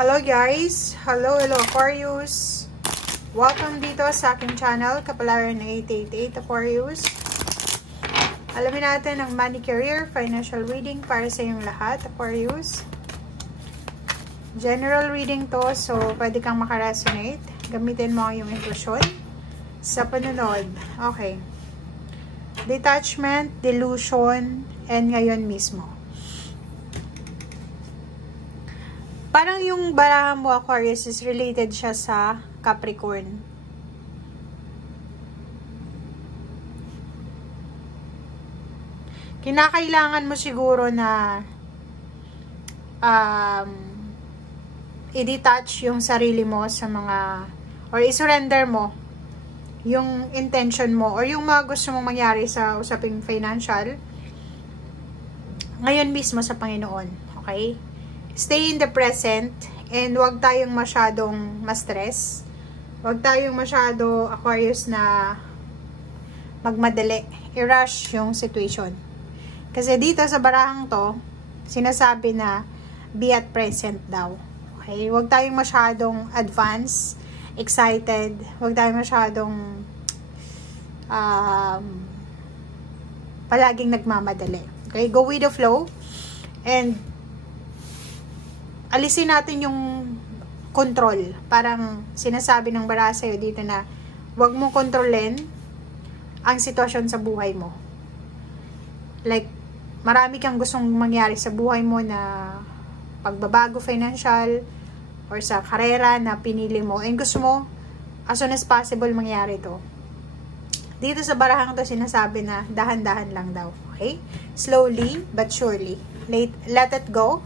Hello guys! Hello Aquarius! Welcome dito sa aking channel, Kapalaran 888 Aquarius. Alamin natin ang money, career, financial reading para sa inyong lahat, Aquarius. General reading to, so pwede kang makaresonate. Gamitin mo yung intuition sa panunod. Okay. Detachment, delusion, and ngayon mismo. Parang yung barahan mo, Aquarius, is related siya sa Capricorn. Kinakailangan mo siguro na i-detach yung sarili mo sa mga, or i-surrender mo yung intention mo, or yung mga gusto mong mangyari sa usaping financial, ngayon mismo sa Panginoon. Okay? Stay in the present and wag tayong masyadong ma-stress. Wag tayong masyado, Aquarius, na magmadali. I-rush yung situation. Kasi dito sa barahang to, sinasabi na be at present daw. Okay? Wag tayong masyadong advance, excited. Wag tayong masyadong palaging nagmamadali. Okay? Go with the flow and alisin natin yung control. Parang sinasabi ng baraha sa'yo dito na huwag mong kontrolin ang sitwasyon sa buhay mo. Like, marami kang gustong mangyari sa buhay mo na pagbabago financial or sa karera na pinili mo. And gusto mo, as soon as possible, mangyari to. Dito sa barahang to, sinasabi na dahan-dahan lang daw. Okay? Slowly but surely. Let it go.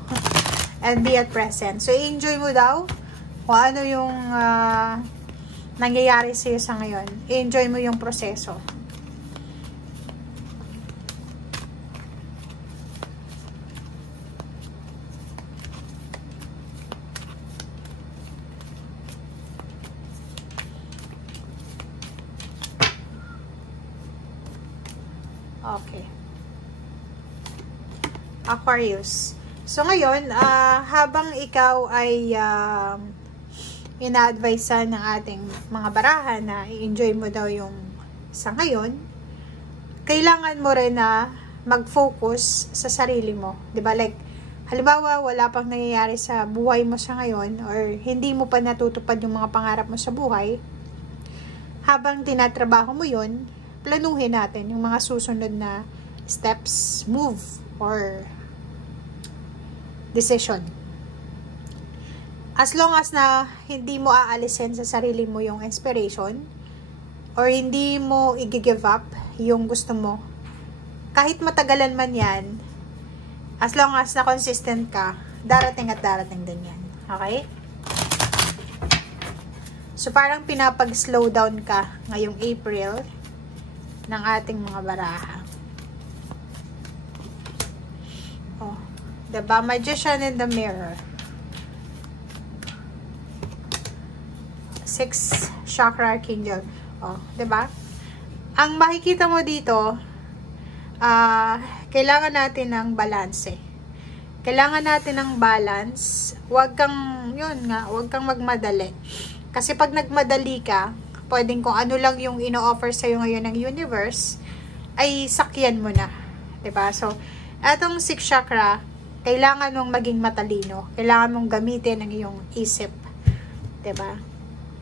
And be at present. So, enjoy mo daw kung ano yung nangyayari sa'yo sa ngayon. Enjoy mo yung proseso. Okay. Aquarius. So, ngayon, habang ikaw ay ina-advise ng ating mga baraha na i-enjoy mo daw yung sa ngayon, kailangan mo rin na mag-focus sa sarili mo. Diba? Like, halimbawa, wala pang nangyayari sa buhay mo sa ngayon or hindi mo pa natutupad yung mga pangarap mo sa buhay, habang tinatrabaho mo yun, planuhin natin yung mga susunod na steps, move, or decision. As long as na hindi mo aalisin sa sarili mo yung inspiration or hindi mo i-give up yung gusto mo, kahit matagalan man yan, as long as na consistent ka, darating at darating din yan. Okay? So, parang pinapag-slow down ka ngayong April ng ating mga baraha. Diba? Magician in the Mirror. 6 Chakra Archangel. Oh, diba? Ang makikita mo dito, kailangan natin ng balance. Kailangan natin ng balance. Huwag kang, yun nga, huwag kang magmadali. Kasi pag nagmadali ka, pwedeng kung ano lang yung ino-offer sa'yo ngayon ng universe, ay sakyan mo na. Diba? So, atong 6 chakra, kailangan mong maging matalino. Kailangan mong gamitin ang iyong isip. Diba?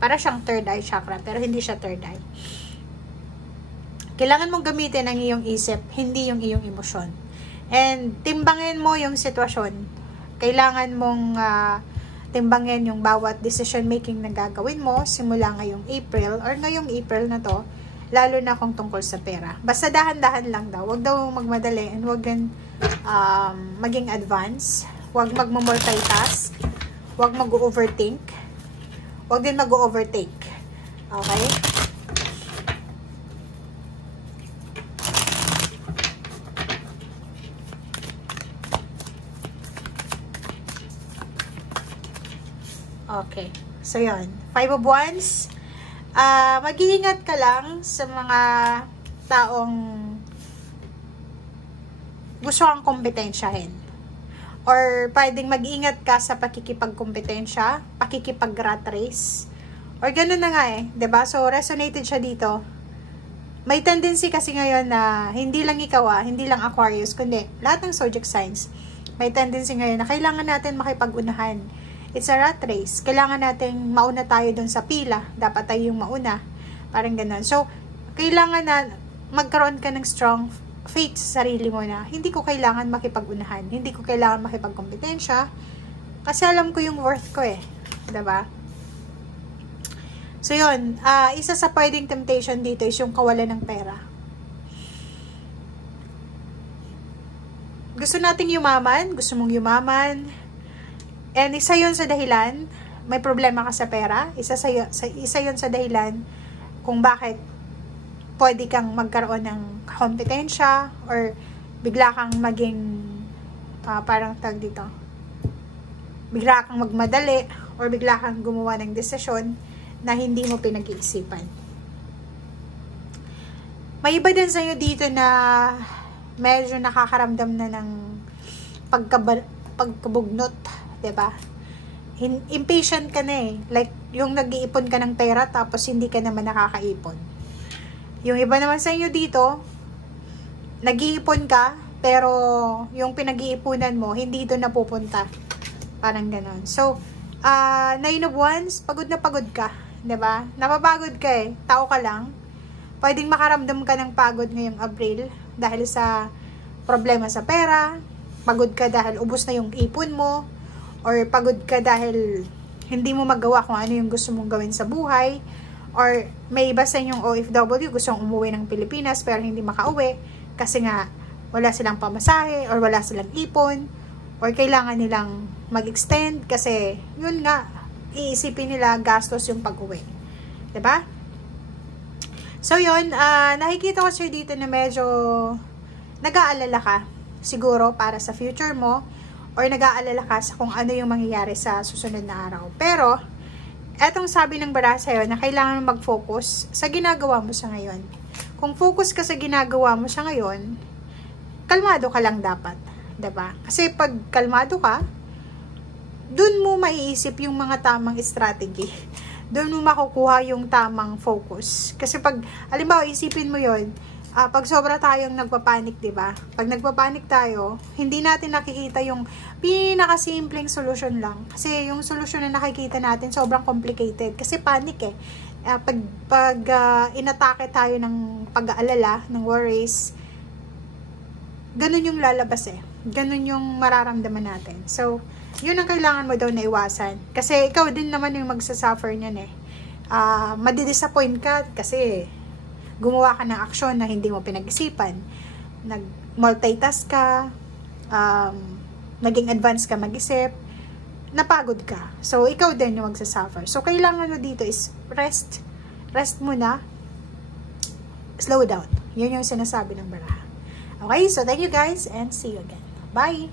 Para siyang third eye chakra, pero hindi siya third eye. Kailangan mong gamitin ang iyong isip, hindi yung iyong emosyon. And timbangin mo yung sitwasyon. Kailangan mong timbangin yung bawat decision making na gagawin mo simula ngayong April or ngayong April na to, lalo na kung tungkol sa pera. Basta dahan-dahan lang daw. Huwag daw magmadali and huwag din maging advance. Huwag mag-multitask. Huwag mag-overthink. Huwag din mag-overtake. Okay? Okay. So, yun. 5 of Wands. Mag-iingat ka lang sa mga taong gusto kang kompetensyahin. Or pwedeng mag-ingat ka sa pakikipagkompetensya, pakikipag-rat race. Or ganun na nga eh, 'di ba? So resonated siya dito. May tendency kasi ngayon na hindi lang ikaw hindi lang Aquarius, kundi lahat ng zodiac signs. May tendency ngayon na kailangan natin makipag-unahan. It's a rat race. Kailangan nating mauna tayo dun sa pila. Dapat tayo yung mauna. Parang ganun. So, kailangan na magkaroon ka ng strong faith sa sarili mo na hindi ko kailangan makipag-unahan. Hindi ko kailangan makipagkompetensya. Kasi alam ko yung worth ko eh. Diba? So, yun. Isa sa pwedeng temptation dito is yung kawalan ng pera. Gusto nating yumaman. Gusto mong yumaman. And isa yun sa dahilan, may problema ka sa pera. Isa yun sa dahilan kung bakit pwede kang magkaroon ng kompetensya or bigla kang maging parang tag dito. Bigla kang magmadali or bigla kang gumawa ng desisyon na hindi mo pinag-iisipan. May iba din sa'yo dito na medyo nakakaramdam na ng pagkabugnot, diba? Impatient ka na eh. Like, yung nag-iipon ka ng pera tapos hindi ka naman nakakaipon. Yung iba naman sa inyo dito, nag-iipon ka, pero yung pinag-iipunan mo, hindi doon napupunta. Parang ganon. So, 9 of Wands, pagod na pagod ka. Diba? Napapagod ka eh. Tao ka lang. Pwedeng makaramdam ka ng pagod ngayong April dahil sa problema sa pera. Pagod ka dahil ubos na yung ipon mo. Or pagod ka dahil hindi mo magawa kung ano yung gusto mong gawin sa buhay. Or may iba sa inyong OFW gustong umuwi ng Pilipinas pero hindi makauwi kasi nga wala silang pamasahe or wala silang ipon or kailangan nilang mag-extend kasi yun nga, iisipin nila gastos yung pag-uwi. Diba? So yun, nakikita ko sa'yo dito na medyo nag-aalala ka siguro para sa future mo or nag-aalala ka sa kung ano yung mangyayari sa susunod na araw. Pero, etong sabi ng bara sa'yo na kailangan mag-focus sa ginagawa mo sa ngayon. Kung focus ka sa ginagawa mo sa ngayon, kalmado ka lang dapat. Diba? Kasi pag kalmado ka, dun mo maiisip yung mga tamang strategy. Dun mo makukuha yung tamang focus. Kasi pag, halimbawa, isipin mo yun, pag sobra tayong nagpapanik, diba? Pag nagpapanik tayo, hindi natin nakikita yung pinakasimpleng solusyon lang. Kasi yung solusyon na nakikita natin, sobrang complicated. Kasi panic eh. Pag inatake tayo ng pag-aalala, ng worries, ganun yung lalabas eh. Ganun yung mararamdaman natin. So, yun ang kailangan mo daw na iwasan. Kasi ikaw din naman yung magsasuffer niyan eh. Madidisappoint ka kasi gumawa ka ng aksyon na hindi mo pinag-isipan. Nag-multitask ka, naging advance ka mag-isip, napagod ka. So, ikaw din yung magsasuffer. So, kailangan mo dito is rest. Rest muna. Slow down. Yun yung sinasabi ng baraha. Okay, so thank you guys and see you again. Bye!